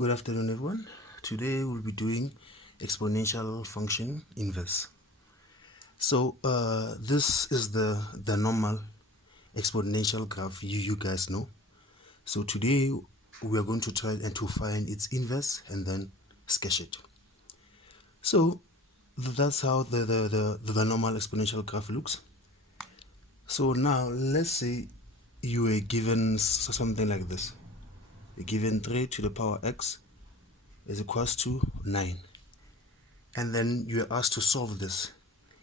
Good afternoon, everyone. Today we'll be doing exponential function inverse. So this is the normal exponential graph you guys know. So today we are going to try and to find its inverse and then sketch it. So that's how the normal exponential graph looks. So now let's say you are given something like this. You're given 3 to the power x is equals to 9. And then you are asked to solve this.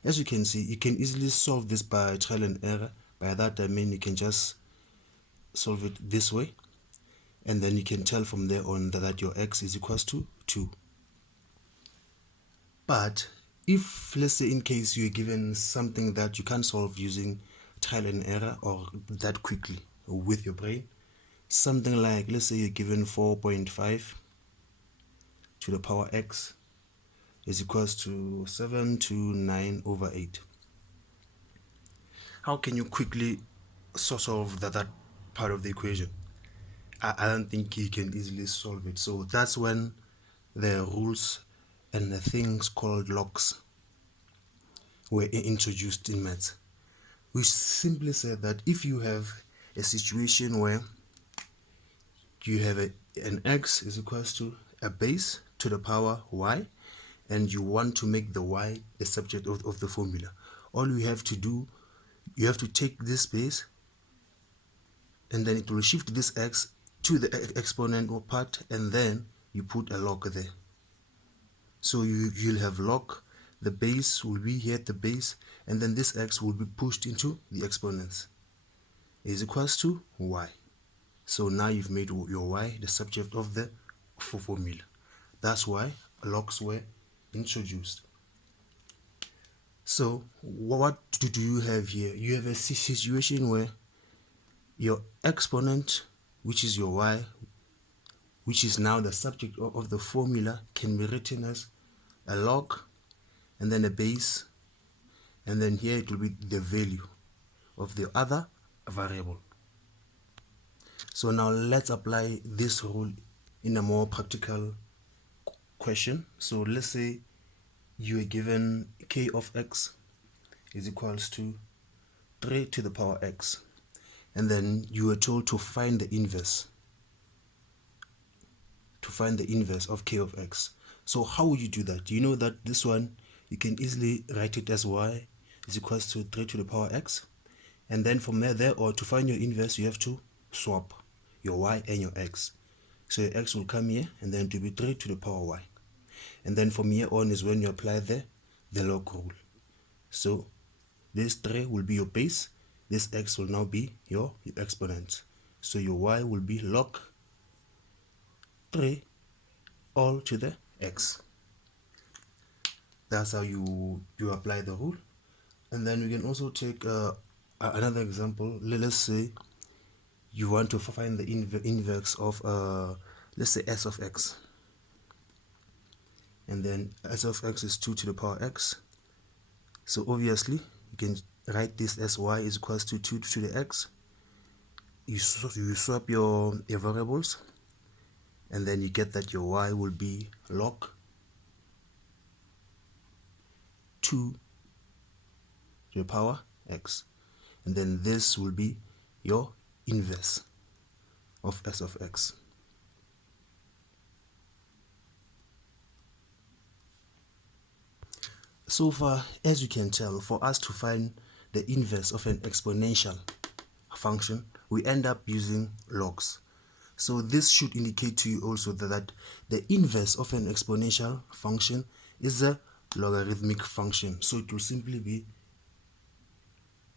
As you can see, you can easily solve this by trial and error. By that I mean you can just solve it this way, and then you can tell from there on that your x is equals to 2. But if, let's say, in case you're given something that you can't solve using trial and error or that quickly with your brain, something like, let's say you're given 4.5 to the power x is equals to 7 to 9 over 8. How can you quickly solve that part of the equation? I don't think you can easily solve it. So that's when the rules and the things called logs were introduced in maths, which simply said that if you have a situation where you have an x is equals to a base to the power y, and you want to make the y the subject of the formula, all you have to do, you have to take this base and then it will shift this x to the exponent part, and then you put a log there. So you'll have log, the base will be here at the base, and then this x will be pushed into the exponents is equals to y. So now you've made your y the subject of the formula. That's why logs were introduced. So what do you have here? You have a situation where your exponent, which is your y, which is now the subject of the formula, can be written as a log and then a base, and then here it will be the value of the other variable. So now let's apply this rule in a more practical question. So let's say you are given k of x is equals to 3 to the power x, and then you are told to find the inverse. To find the inverse of k of x. So how would you do that? You know that this one, you can easily write it as y is equals to 3 to the power x, and then from there or to find your inverse, you have to swap your y and your x. So your x will come here, and then it will be 3 to the power y, and then from here on is when you apply the log rule. So this 3 will be your base, this x will now be your exponent, so your y will be log 3 all to the x. That's how you apply the rule. And then we can also take another example. Let's say you want to find the inverse of let's say s of x, and then s of x is 2 to the power x. So obviously you can write this as y is equals to 2 to the x. You swap your variables, and then you get that your y will be log 2 to the power x, and then this will be your inverse of s of x. So far, as you can tell, for us to find the inverse of an exponential function, we end up using logs. So this should indicate to you also that the inverse of an exponential function is a logarithmic function. So it will simply be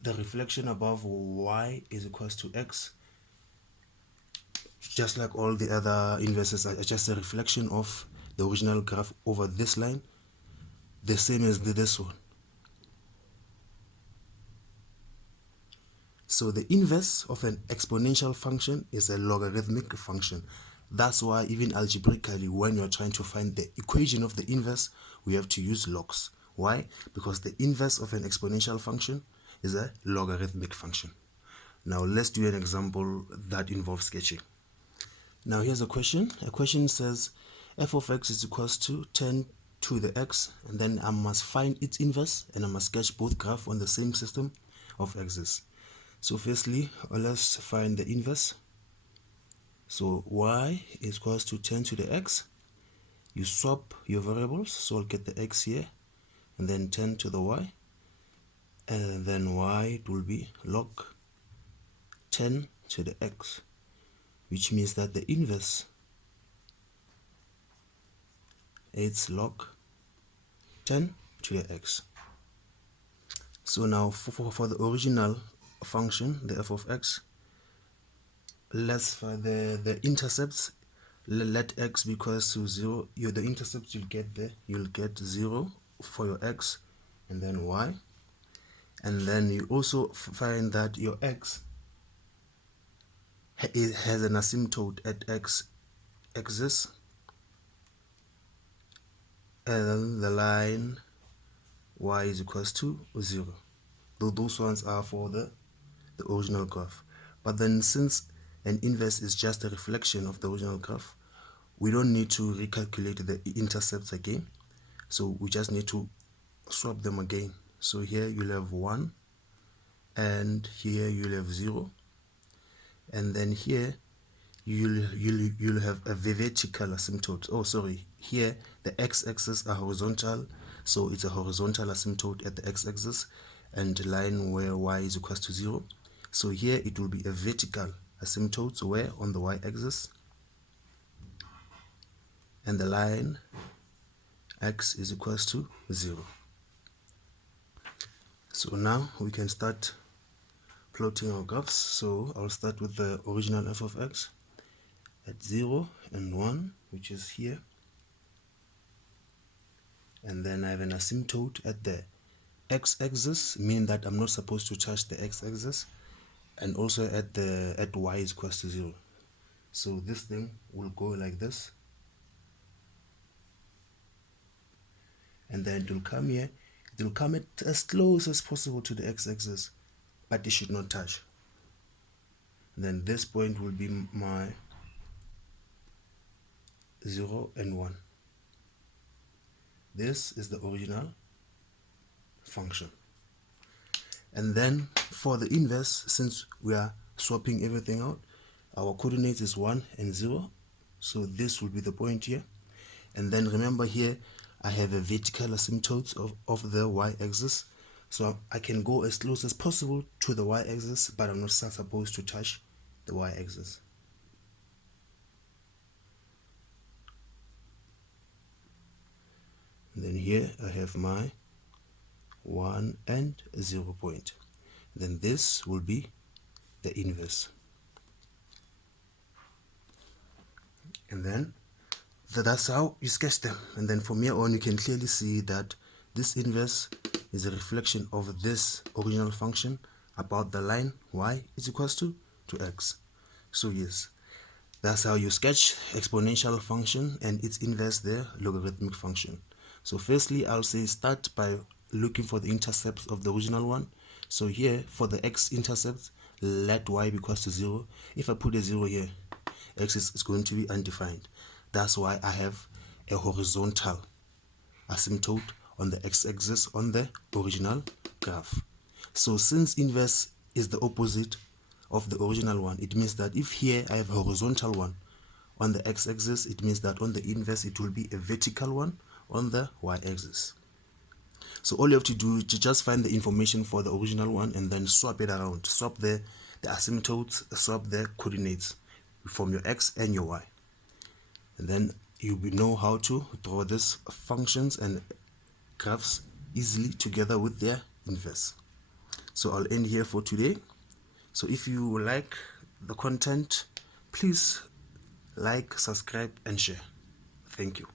the reflection above y is equals to x. Just like all the other inverses are just a reflection of the original graph over this line, the same as this one. So the inverse of an exponential function is a logarithmic function. That's why even algebraically, when you're trying to find the equation of the inverse, we have to use logs. Why? Because the inverse of an exponential function is a logarithmic function. Now let's do an example that involves sketching. Now here's a question. A question says f of x is equals to 10 to the x, and then I must find its inverse, and I must sketch both graphs on the same system of x's. So firstly, let's find the inverse. So y is equals to 10 to the x. You swap your variables, so I'll get the x here, and then 10 to the y, and then y, it will be log 10 to the x, which means that the inverse, it's log 10 to the x. So now for the original function, the f of x, let's find the intercepts. Let x be equals to 0. The intercepts you'll get there, you'll get 0 for your x and then y, and then you also find that your x has an asymptote at axis, and the line y is equals to 0. Though those ones are for the original graph. But then since an inverse is just a reflection of the original graph, we don't need to recalculate the intercepts again. So we just need to swap them again. So here you'll have 1, and here you'll have 0, and then here you'll have a vertical asymptote. Oh, sorry, here the x-axis are horizontal, so it's a horizontal asymptote at the x-axis and line where y is equals to 0. So here it will be a vertical asymptote where on the y-axis, and the line x is equals to 0. So now we can start plotting our graphs. So I'll start with the original f of x at 0 and 1, which is here, and then I have an asymptote at the x-axis, meaning that I'm not supposed to touch the x-axis, and also at y is equals to 0. So this thing will go like this, and then it will come here. It will come as close as possible to the x-axis, but it should not touch. And then this point will be my 0 and 1. This is the original function. And then for the inverse, since we are swapping everything out, our coordinates is 1 and 0. So this will be the point here. And then remember here, I have a vertical asymptote of the y-axis. So I can go as close as possible to the y-axis, but I'm not supposed to touch the y-axis. And then here I have my 1 and 0 point. Then this will be the inverse. And then that's how you sketch them. And then from here on, you can clearly see that this inverse is a reflection of this original function about the line y is equals to x. So yes, that's how you sketch exponential function and its inverse, the logarithmic function. So firstly, I'll say start by looking for the intercepts of the original one. So here for the x-intercepts, let y be equals to 0. If I put a 0 here, x is going to be undefined. That's why I have a horizontal asymptote on the x-axis on the original graph. So since inverse is the opposite of the original one, it means that if here I have a horizontal one on the x-axis, it means that on the inverse it will be a vertical one on the y-axis. So all you have to do is to just find the information for the original one and then swap it around. Swap the asymptotes, swap the coordinates from your x and your y. And then you will know how to draw these functions and graphs easily together with their inverse. So I'll end here for today. So if you like the content, please like, subscribe and share. Thank you.